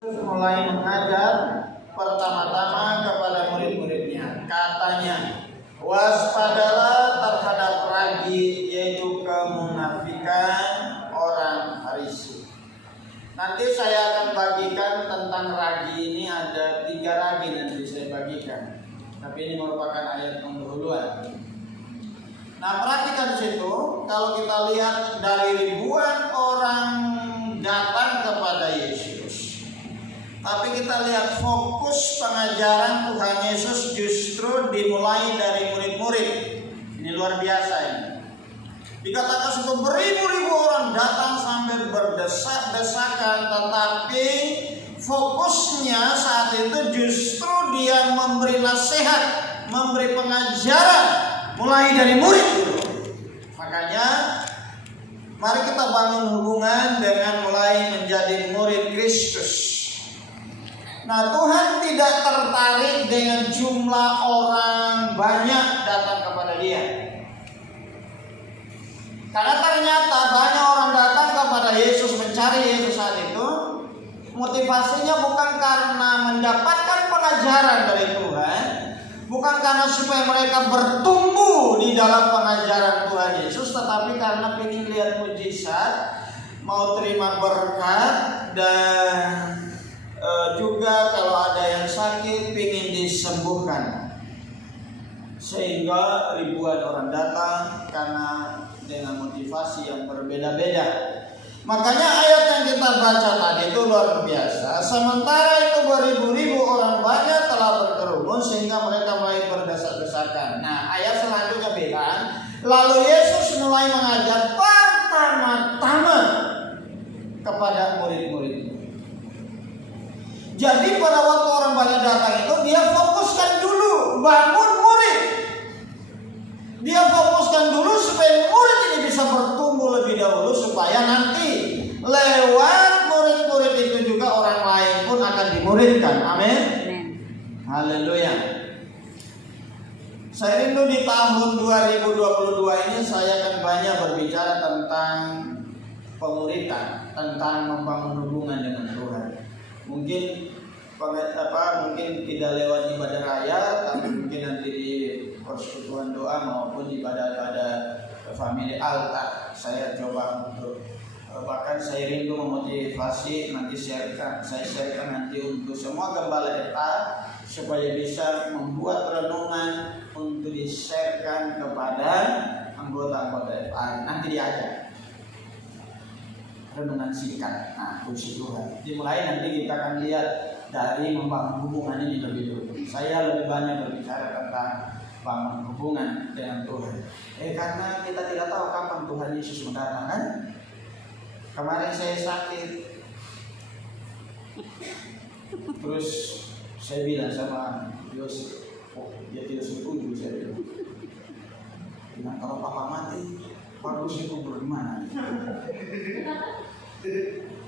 mulai mengajar pertama-tama kepada murid-muridnya. Katanya, waspadalah terhadap ragi, yaitu kemunafikan orang Farisi. Nanti saya akan bagikan tentang ragi ini, ada 3 ragi nanti saya bagikan. Tapi ini merupakan ayat pendahuluan. Nah, perhatikan situ, kalau kita lihat dari ribuan orang datang kepada Yesus, tapi kita lihat fokus pengajaran Tuhan Yesus justru dimulai dari murid-murid. Ini luar biasa ini. Dikatakan sudah beribu-ribu orang datang sampai berdesak-desakan, tetapi fokusnya saat itu justru dia memberi nasihat, memberi pengajaran mulai dari murid dulu. Makanya mari kita bangun hubungan dengan mulai menjadi murid Kristus. Nah, Tuhan tidak tertarik dengan jumlah orang banyak datang kepada Dia. Karena ternyata banyak orang datang kepada Yesus, mencari Yesus saat itu, motivasinya bukan karena mendapatkan pengajaran dari Tuhan, bukan karena supaya mereka bertumbuh di dalam pengajaran Tuhan Yesus, tetapi karena ingin lihat mujizat, mau terima berkat, dan juga kalau ada yang sakit ingin disembuhkan. Sehingga ribuan orang datang karena dengan motivasi yang berbeda-beda. Makanya ayat yang kita baca tadi itu luar biasa. Sementara itu beribu-ribu orang banyak telah berkerumun sehingga mereka mulai berdesak-desakan. Nah, ayat selanjutnya bilang, lalu Yesus mulai mengajar pertama-tama kepada murid-muridnya. Jadi pada waktu orang banyak datang itu, dia fokuskan dulu bangun murid. Dia fokuskan dulu supaya murid ini bisa bertumbuh lebih dahulu, supaya nanti lewat murid-murid itu juga orang lain pun akan dimuridkan. Amin. Haleluya. Saya rindu di tahun 2022 ini saya akan banyak berbicara tentang pemuridan, tentang membangun hubungan dengan Tuhan. Mungkin tidak lewat ibadah raya, tapi mungkin nanti di persekutuan doa maupun ibadah-ibadah family altar. Saya coba untuk bahkan saya rindu memotivasi nanti saya sharekan nanti untuk semua gembala FA supaya bisa membuat renungan untuk di-sharekan kepada anggota-anggota FA. Nanti diajak renungan singkat. Nah, puji Tuhan. Dimulai nanti kita akan lihat dari membangun hubungan ini lebih dulu. Saya lebih banyak berbicara tentang bangun hubungan dengan Tuhan. Karena kita tidak tahu kapan Tuhan Yesus mendatang, kan? Kemarin saya sakit, terus saya bilang sama Yos, dia tidak setuju. Saya bilang, nah, kalau papa mati, bagus itu bagaimana?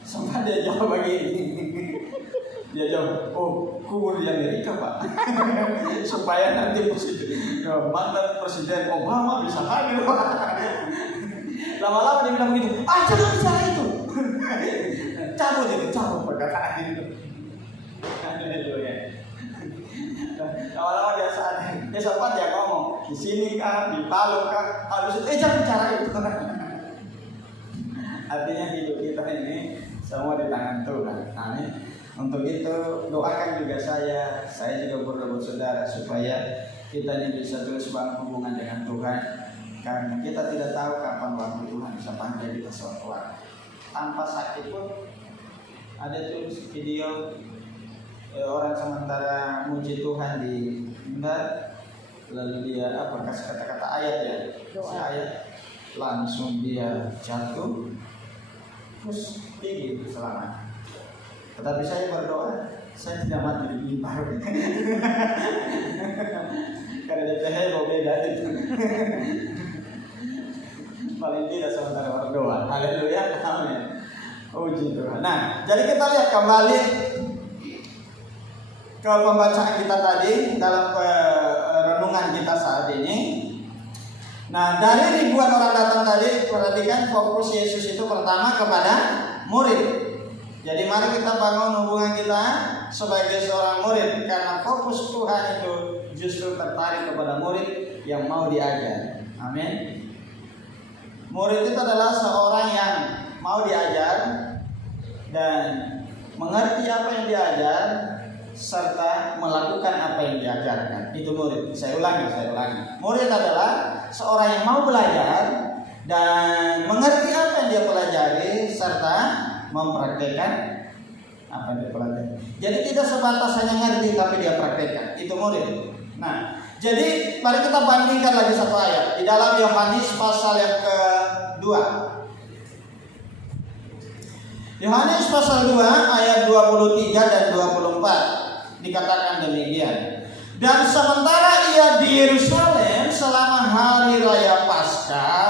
Sampai dia jawab begini. Dia jawab, kubur di Amerika, Pak. Supaya nanti mantan Presiden Obama bisa hadir, Pak. Lama-lama dia bilang begitu, jangan bicara itu. Cabut perkataan itu. Lama-lama dia sempat dia ngomong, di sini kah, di Palu kah, habis itu, jangan bicara itu. Artinya hidup kita ini semua di tangan Tuhan. Amin. Untuk itu doakan juga saya juga berdoa buat saudara supaya kita ini bisa terus bangun hubungan dengan Tuhan, karena kita tidak tahu kapan waktu Tuhan bisa panggil kita suatu waktu. Tanpa sakit pun ada tuh video orang sementara muji Tuhan di mimbar, lalu dia kasih kata-kata ayat ya, si ayat langsung dia jatuh terus tinggi itu selamat. Tetapi saya berdoa, saya tidak mati di mimbar. Karena DPH mau beda itu. Paling tidak sementara berdoa. Haleluya, amin. Puji Tuhan. Nah, jadi kita lihat kembali ke pembacaan kita tadi dalam renungan kita saat ini. Nah, dari ribuan orang datang tadi, perhatikan fokus Yesus itu pertama kepada murid. Jadi mari kita bangun hubungan kita sebagai seorang murid, karena fokus Tuhan itu justru tertarik kepada murid yang mau diajar. Amin. Murid itu adalah seorang yang mau diajar dan mengerti apa yang diajar serta melakukan apa yang diajarkan. Itu murid. Saya ulangi. Murid adalah seorang yang mau belajar dan mengerti apa yang dia pelajari serta mempraktekkan apa yang dia pelajari. Jadi tidak sebatas hanya ngerti tapi dia praktekkan. Itu murid. Nah, jadi mari kita bandingkan lagi satu ayat di dalam Yohanes pasal yang ke-2. Yohanes pasal 2 ayat 23 dan 24 dikatakan demikian. Dan sementara ia di Yerusalem selama hari raya Paskah,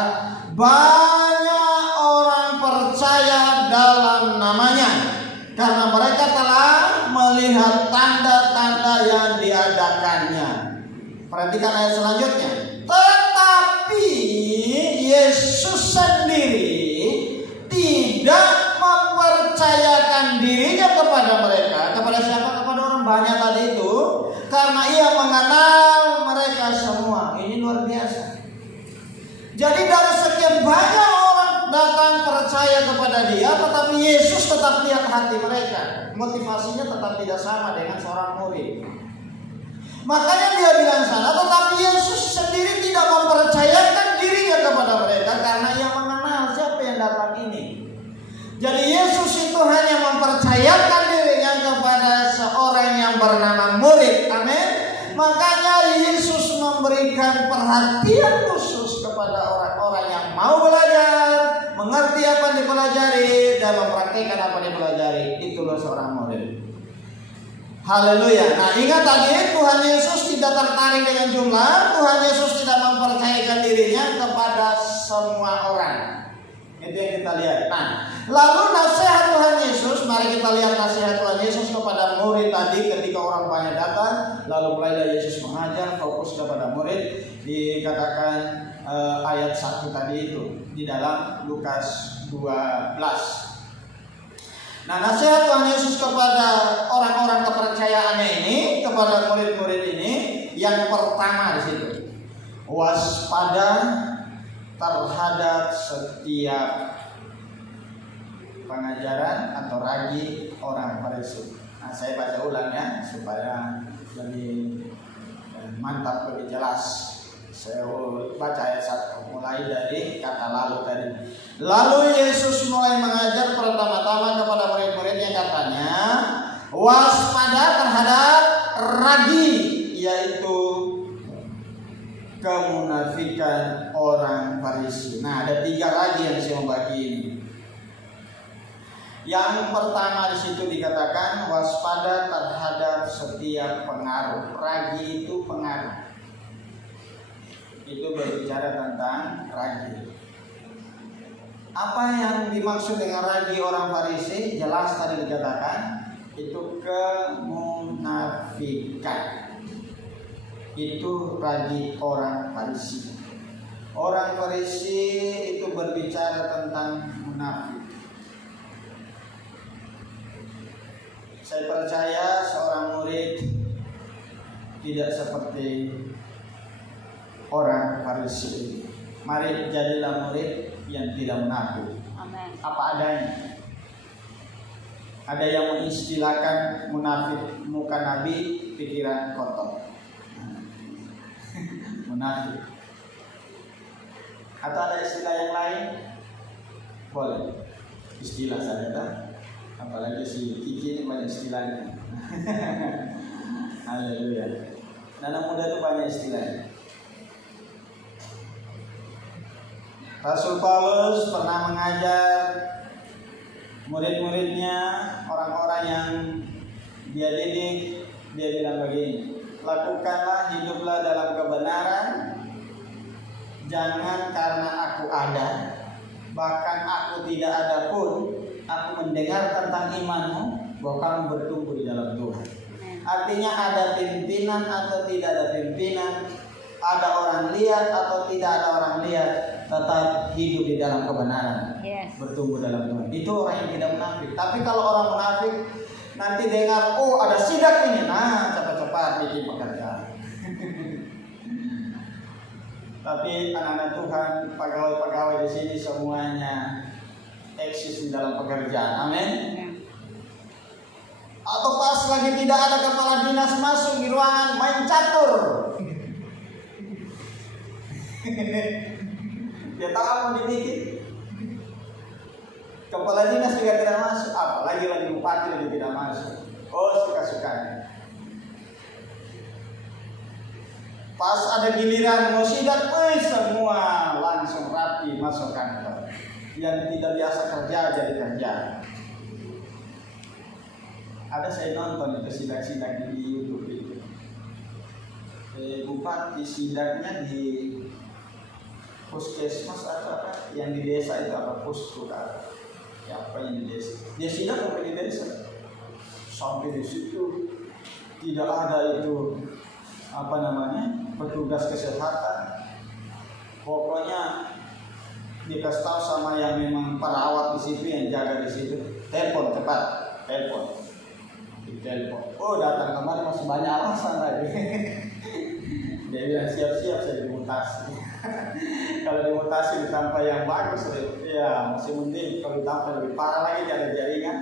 banyak orang percaya dalam namanya karena mereka telah melihat tanda-tanda yang diadakannya. Perhatikan ayat selanjutnya. Tetapi Yesus sendiri tidak mempercayakan dirinya kepada mereka. Kepada siapa? Kepada orang banyak tadi itu. Karena ia mengenal mereka semua. Ini luar biasa. Jadi dari sekian banyak orang datang percaya kepada dia, tetapi Yesus tetap lihat hati mereka. Motivasinya tetap tidak sama dengan seorang murid. Makanya dia bilang sana, tetapi Yesus sendiri tidak mempercayakan dirinya kepada mereka karena ia mengenal siapa yang datang ini. Jadi Yesus itu hanya mempercayakan dirinya kepada seorang yang bernama murid. Amin. Makanya Yesus memberikan perhatian khusus kepada orang-orang yang mau belajar, mengerti apa yang dipelajari dan mempraktikkan apa yang dipelajari. Itulah seorang murid. Haleluya. Nah, ingat tadi Tuhan Yesus tidak tertarik dengan jumlah. Tuhan Yesus tidak mempercayakan dirinya kepada semua orang. Itu yang kita lihat. Nah, lalu nasihat Tuhan Yesus, mari kita lihat nasihat Tuhan Yesus kepada murid tadi ketika orang banyak datang. Lalu mulailah Yesus mengajar, fokus kepada murid. Dikatakan ayat 1 tadi itu di dalam Lukas 12. Nah, nasihat Tuhan Yesus kepada orang-orang kepercayaannya ini, kepada murid-murid ini, yang pertama di situ, waspada terhadap setiap pengajaran atau ragi orang Farisi. Nah, saya baca ulang ya supaya lebih mantap, lebih jelas. Saya baca ayat 1 mulai dari kata lalu tadi. Lalu Yesus mulai mengajar pertama-tama kepada murid-muridnya, katanya waspada terhadap ragi, yaitu kemunafikan orang Farisi. Nah, ada 3 ragi yang saya membagi ini. Yang pertama di situ dikatakan waspada terhadap setiap pengaruh. Ragi itu pengaruh. Itu berbicara tentang ragi. Apa yang dimaksud dengan ragi orang Farisi? Jelas tadi dikatakan itu kemunafikan. Itu ragi orang Farisi. Orang Farisi itu berbicara tentang munafik. Saya percaya seorang murid tidak seperti orang Farisi. Mari jadilah murid yang tidak munafik. Amen. Apa adanya. Ada yang mengistilahkan munafik, muka Nabi, pikiran kotor. Munafik. Atau ada istilah yang lain? Boleh. Istilah saja dah. Apalagi si Kiki ini banyak istilahnya. Haleluya. Anak muda itu banyak istilahnya. Rasul Paulus pernah mengajar murid-muridnya, orang-orang yang dia didik. Dia bilang begini, lakukanlah, hiduplah dalam kebenaran, jangan karena aku ada, bahkan aku tidak ada pun, aku mendengar tentang imanmu, bahwa kamu bertumbuh di dalam Tuhan. Artinya ada pimpinan atau tidak ada pimpinan, ada orang lihat atau tidak ada orang lihat, tetap hidup di dalam kebenaran, bertumbuh dalam Tuhan. Itu orang yang tidak munafik. Tapi kalau orang munafik, nanti dengar, oh ada sidak ini, nah cepat-cepat bikin pekerjaan. Tapi anak-anak Tuhan, pegawai-pegawai di sini semuanya eksis di dalam pekerjaan, amin. Atau pas lagi tidak ada kepala dinas masuk di ruangan main catur. Dia tahu mau dibikin. Kepala dinas juga tidak masuk, apalagi lagi bupati lagi tidak masuk. Oh, suka-sukanya. Pas ada giliran mau sidak, semua langsung rapi masuk kantor. Yang tidak biasa kerja jadi kerja. Ada saya nonton itu sidak-sidak di YouTube itu. Bupati sidaknya di puskesmas atau apa? Yang di desa itu apa? Puskesmas. Ya, apa yang di desa? Dia sidak sampai di desa. Sampai di situ tidak ada itu apa namanya? Petugas kesehatan. Pokoknya dikasih tahu sama yang memang perawat di situ yang jaga di situ. Telepon cepat, telepon. Telepon. Oh, datang kemarin masih banyak alasan lagi. Dia bilang siap-siap saya dimutasi. Kalau dimutasi di tempat yang bagus, ya masih mending. Kalau di tempat lebih parah lagi dia ada jaringan.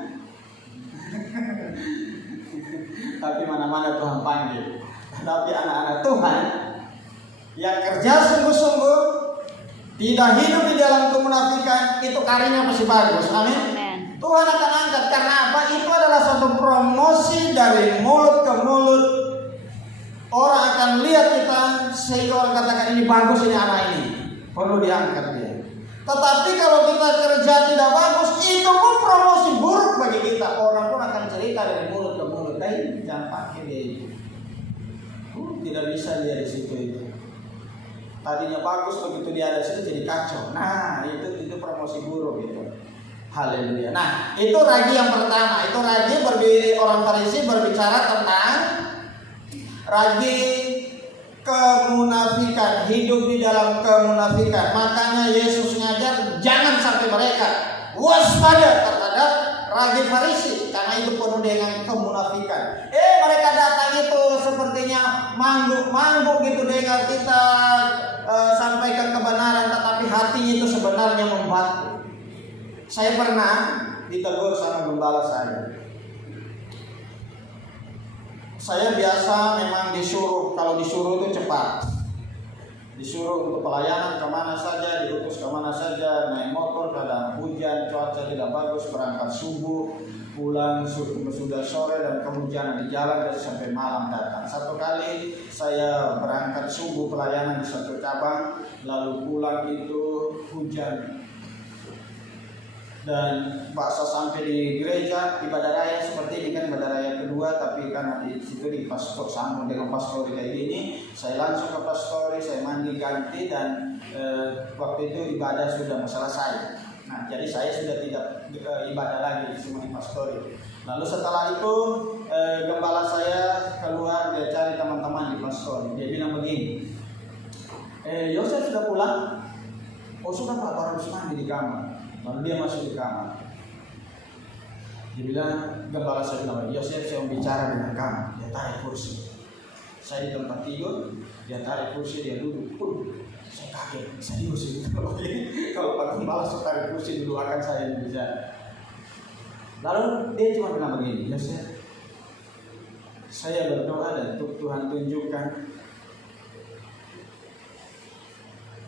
Tapi mana-mana Tuhan panggil. Tapi anak-anak Tuhan yang kerja sungguh-sungguh, tidak hidup di dalam kemunafikan, itu karirnya masih bagus. Amin. Tuhan akan angkat karena apa? Itu adalah suatu promosi dari mulut ke mulut. Orang akan lihat kita sehingga orang katakan ini bagus, ini anak ini perlu diangkat dia. Tetapi kalau kita kerja tidak bagus, itu pun promosi buruk bagi kita. Orang pun akan cerita dari mulut ke mulut. Jangan pakai dia itu. Tidak bisa dia di situ itu. Tadinya bagus, begitu dia ada situ jadi kacau. Nah, itu promosi buruk itu. Haleluya. Nah, itu ragi yang pertama. Itu ragi orang Farisi berbicara tentang ragi kemunafikan, hidup di dalam kemunafikan. Makanya Yesus ngajar jangan sampai mereka waspada terhadap ragi Farisi, karena itu penuh dengan kemunafikan. Mereka datang itu sepertinya mangguk gitu dengar kita sampaikan kebenaran, tetapi hatinya itu sebenarnya membatu. Saya pernah ditegur sama gembala saya. Saya biasa memang disuruh, kalau disuruh itu cepat. Disuruh untuk pelayanan kemana saja, diutus kemana saja, naik motor, kadang hujan, cuaca tidak bagus, berangkat subuh, pulang sudah sore dan kehujanan di jalan dan sampai malam datang. Satu kali saya berangkat subuh pelayanan di satu cabang, lalu pulang itu hujan. Dan bahasa sampai di gereja ibadah raya seperti ini kan ibadah raya kedua, tapi karena di situ di pastor sambung dengan pastori kayak gini, saya langsung ke pastori, saya mandi ganti dan waktu itu ibadah sudah selesai. Nah, jadi saya sudah tidak ibadah lagi cuma di pastori. Lalu setelah itu gembala saya keluar, dia cari teman-teman di pastori. Dia bilang begini, Yosef sudah pulang? Oh sudah Pak, baru mandi di kamar. Lalu dia masuk di kamar. Dia bilang, gembala saya bilang, Yosef saya mau bicara dengan kamu. Dia tarik kursi. Saya di tempat tidur, dia tarik kursi, dia duduk. Saya kaget, serius ini. Kalau Pak Gembala suka tarik kursi dulu akan saya bicara. Lalu dia cuma bilang begini, Yosef, saya berdoa dan Tuhan tunjukkan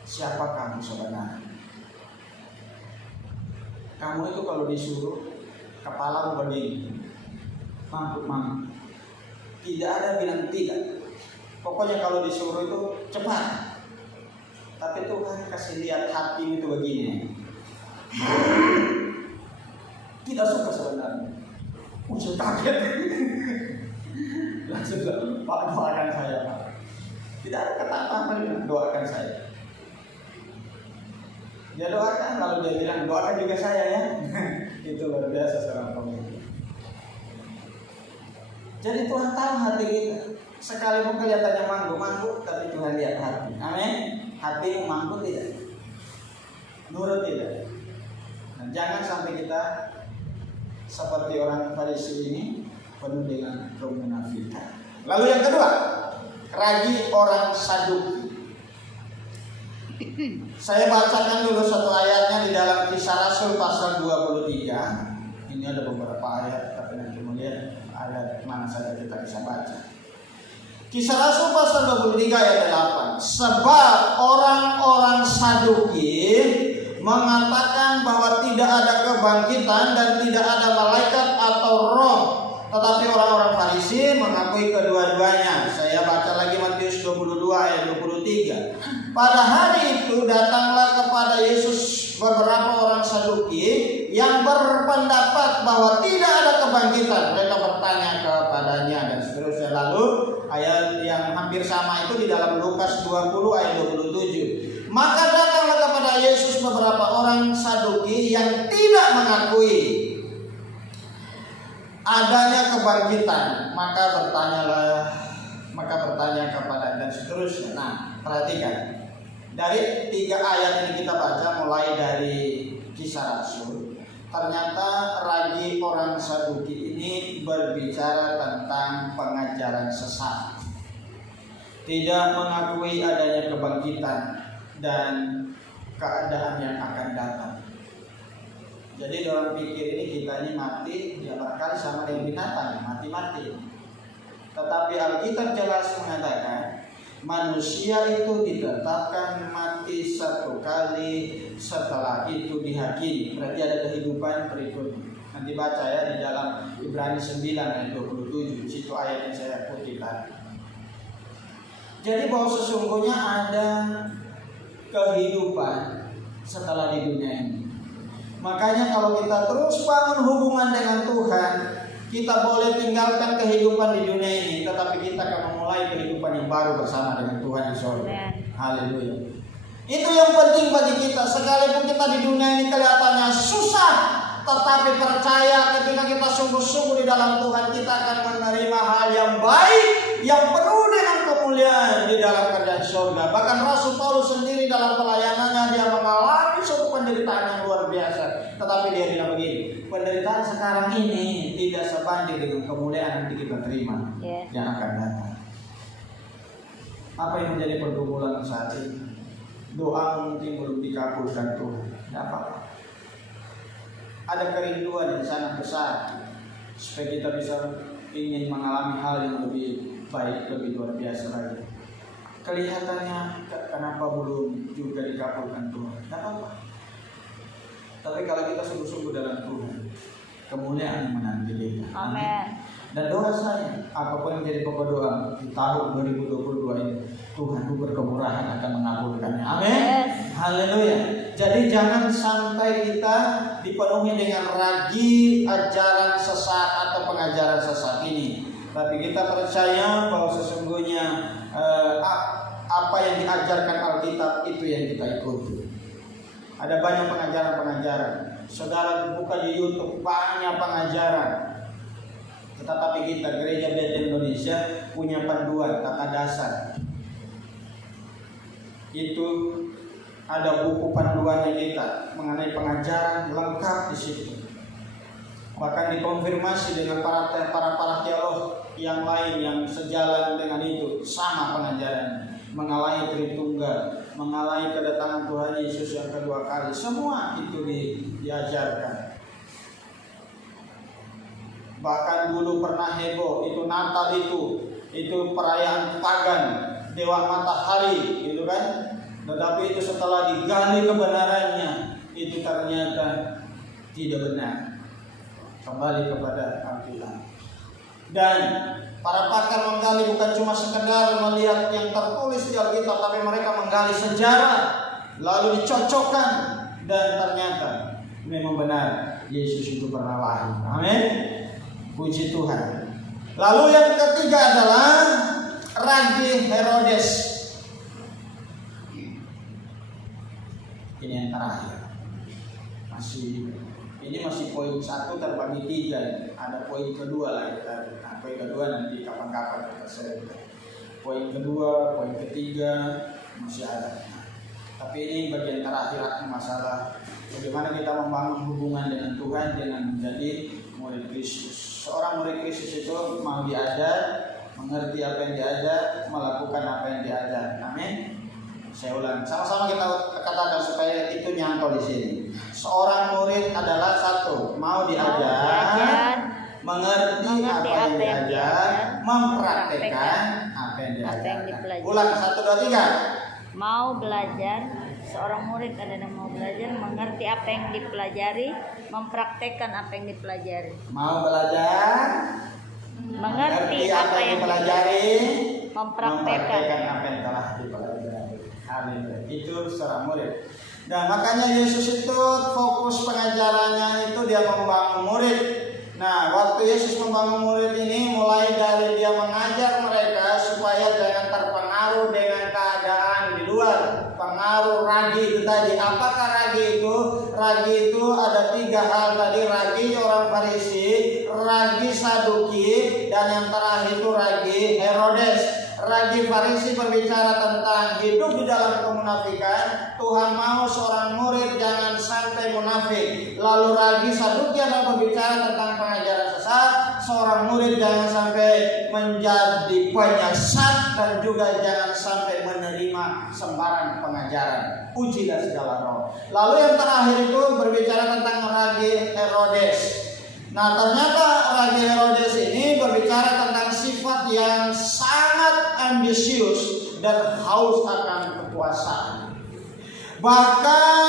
siapa kamu sebenarnya. Kamu itu kalau disuruh kepalamu begini, mangkuk. Tidak ada bilang tidak. Pokoknya kalau disuruh itu cepat. Tapi Tuhan kasih lihat hati itu begini. Tidak suka sebenarnya. Saya kaget. Langsung Pak doakan saya Pak. Tidak ada kata apa-apa, doakan saya. Dia doakan, lalu dia bilang doakan juga saya ya. Itu luar biasa seorang pemimpin. Jadi Tuhan tahu hati kita. Sekalipun kelihatannya manggung, tapi Tuhan lihat hati. Amin. Hati manggung tidak, nurut tidak. Nah, jangan sampai kita seperti orang Farisi ini penuh dengan kemunafikan. Lalu yang kedua, ragi orang Saduki. Saya bacakan dulu satu ayatnya di dalam Kisah Rasul pasal 23. Ini ada beberapa ayat, tapi nanti kemudian ayat mana saja kita bisa baca. Kisah Rasul pasal 23 ayat 8. Sebab orang-orang Saduki mengatakan bahwa tidak ada kebangkitan dan tidak ada malaikat atau roh, tetapi orang-orang Farisi mengakui kedua-duanya. Saya baca lagi Matius 22 ayat 23. Pada hari itu datanglah kepada Yesus beberapa orang Saduki yang berpendapat bahwa tidak ada kebangkitan. Mereka bertanya kepadanya dan seterusnya. Lalu ayat yang hampir sama itu di dalam Lukas 20 ayat 27. Maka datanglah kepada Yesus beberapa orang Saduki yang tidak mengakui adanya kebangkitan. Maka bertanya kepada dan seterusnya. Nah, perhatikan. Dari 3 ayat ini kita baca mulai dari Kisah Rasul. Ternyata ragi orang Saduki ini berbicara tentang pengajaran sesat. Tidak mengakui adanya kebangkitan dan keadaan yang akan datang. Jadi orang pikir ini kita ini mati, ya barangkali sama dengan binatang, mati-mati. Tetapi Alkitab jelas mengatakan manusia itu ditetapkan mati satu kali, setelah itu dihakimi. Berarti ada kehidupan berikutnya. Nanti baca ya di dalam Ibrani 9 ayat 27. Situ ayat yang saya kutip tadi. Jadi bahwa sesungguhnya ada kehidupan setelah di dunia ini. Makanya kalau kita terus bangun hubungan dengan Tuhan, kita boleh tinggalkan kehidupan di dunia ini, tetapi kita akan memulai kehidupan yang baru bersama dengan Tuhan di surga. Haleluya. Itu yang penting bagi kita. Sekalipun kita di dunia ini kelihatannya susah, tetapi percaya ketika kita sungguh-sungguh di dalam Tuhan, kita akan menerima hal yang baik, yang penuh dengan kemuliaan di dalam kerajaan surga. Bahkan Rasul Paulus sendiri dalam pelayanannya dia mengalami suatu penderitaan yang luar biasa. Tetapi dia bilang begini, penderitaan sekarang ini tidak sebanding dengan kemuliaan yang kita terima yang akan datang. Apa yang menjadi pergumulan saat ini? Doa mungkin belum dikabulkan Tuhan. Tidak apa-apa. Ada kerinduan yang sangat besar supaya kita bisa ingin mengalami hal yang lebih baik, lebih luar biasa lagi. Kelihatannya kenapa belum juga dikabulkan Tuhan? Tidak apa-apa. Tapi kalau kita sungguh-sungguh dalam Tuhan, kemuliaan yang menanti kita. Amin. Dan doa saya, apapun yang jadi pokok doa di tahun 2022 ini, Tuhan berkemurahan akan mengabulkannya. Amin. Haleluya. Jadi jangan sampai kita dipenuhi dengan ragi ajaran sesat atau pengajaran sesat ini. Tapi kita percaya bahwa sesungguhnya apa yang diajarkan Alkitab itu yang kita ikuti. Ada banyak pengajaran-pengajaran. Saudara buka di YouTube banyak pengajaran. Tetapi kita Gereja Bethel Indonesia punya panduan tata dasar. Itu ada buku panduannya kita mengenai pengajaran lengkap di situ. Bahkan dikonfirmasi dengan para teolog yang lain yang sejalan dengan itu, sama pengajaran, mengalami Tritunggal, mengalami kedatangan Tuhan Yesus yang kedua kali, semua itu diajarkan. Bahkan dulu pernah heboh, itu Natal itu perayaan pagan, dewa matahari, gitu kan? Tetapi itu setelah digali kebenarannya, itu ternyata tidak benar. Kembali kepada Alkitab. Dan para pakar menggali bukan cuma sekedar melihat yang tertulis di Alkitab, tapi mereka menggali sejarah, lalu dicocokkan, dan ternyata memang benar Yesus itu pernah lahir. Amin. Puji Tuhan. Lalu yang ketiga adalah ragi Herodes. Ini yang terakhir. Ini masih poin 1 terbagi 3. Ada poin kedua lagi. Nah, poin kedua nanti kapan-kapan kita share. Poin kedua, poin ketiga masih ada. Tapi ini bagian terakhir masalah bagaimana kita membangun hubungan dengan Tuhan dengan menjadi murid Kristus. Seorang murid Kristus itu mau diajar, mengerti apa yang diajar, melakukan apa yang diajar. Amin. Saya ulang, sama-sama kita katakan supaya itu nyantol di sini. Seorang murid adalah satu, mau diajar, mengerti apa yang diajar, mempraktekkan apa yang diajar. Ulang, 1, 2, 3. Mau belajar, seorang murid adalah mau belajar, mengerti apa yang dipelajari, mempraktekkan apa yang dipelajari. Mau belajar, mengerti apa yang dipelajari, mempraktekkan apa yang telah dipelajari. Haleluya. Itu seorang murid. Nah, makanya Yesus itu fokus pengajarannya itu dia membangun murid. Nah, waktu Yesus membangun murid ini mulai dari dia mengajar mereka supaya jangan terpengaruh dengan keadaan di luar. Pengaruh ragi itu tadi. Apakah ragi itu? Ragi itu ada 3 hal tadi. Ragi orang Farisi, ragi Saduki, dan yang terakhir itu ragi Herodes. Ragi Farisi berbicara tentang hidup di dalam kemunafikan. Tuhan mau seorang murid jangan sampai munafik. Lalu ragi Saduki adalah berbicara tentang pengajaran sesat. Seorang murid jangan sampai menjadi penyesat dan juga jangan sampai menerima sembarang pengajaran. Ujilah segala roh. Lalu yang terakhir itu berbicara tentang ragi Herodes. Nah, ternyata Raja Herodes ini berbicara tentang sifat yang sangat ambisius dan haus akan kekuasaan. Bahkan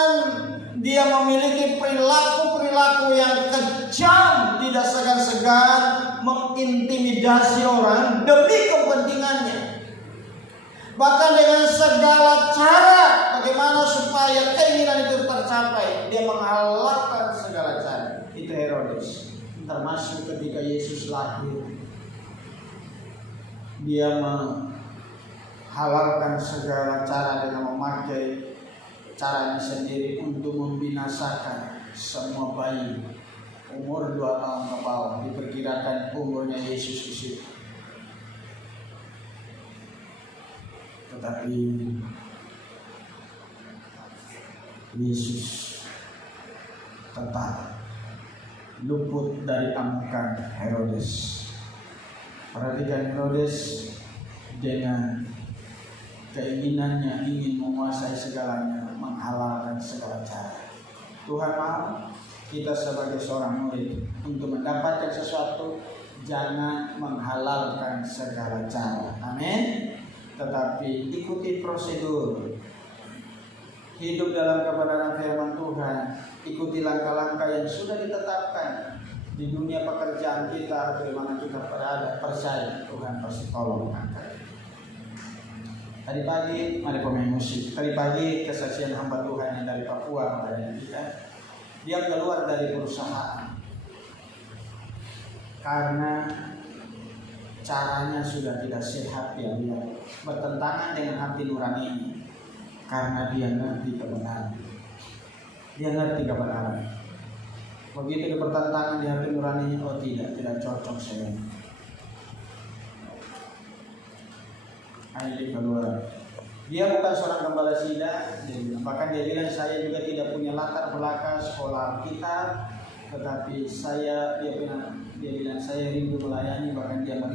dia memiliki perilaku-perilaku yang kejam, tidak segan-segan mengintimidasi orang demi kepentingannya. Bahkan dengan segala cara bagaimana supaya keinginan itu tercapai, dia menghalalkan segala cara. Itu Herodes. Termasuk ketika Yesus lahir, dia menghalalkan segala cara dengan memakai caranya sendiri untuk membinasakan semua bayi umur 2 tahun ke bawah. Diperkirakan umurnya Yesus di situ. Tetapi Yesus tetap luput dari amukan Herodes. Perhatikan Herodes dengan keinginannya ingin menguasai segalanya, menghalalkan segala cara. Tuhan mau kita sebagai seorang murid untuk mendapatkan sesuatu jangan menghalalkan segala cara. Amin. Tetapi ikuti prosedur. Hidup dalam kebenaran firman Tuhan. Ikuti langkah-langkah yang sudah ditetapkan di dunia pekerjaan kita, bagaimana kita berada, percaya Tuhan pasti tolong angkat. Tadi pagi, mari pemain musik. Tadi pagi kesaksian hamba Tuhan yang dari Papua melayani kita. Dia keluar dari perusahaan karena caranya sudah tidak sehat, dia bertentangan dengan hati nurani ini. Karena dia ngerti kebenaran. Dia ngerti kebenaran. Begitu dia bertentangan di hati nurani, oh tidak cocok saya. Akhirnya keluar. Dia bukan seorang gembala sidang, bahkan dia bilang saya juga tidak punya latar belakang sekolah Alkitab, tetapi dia bilang saya rindu melayani, bahkan dia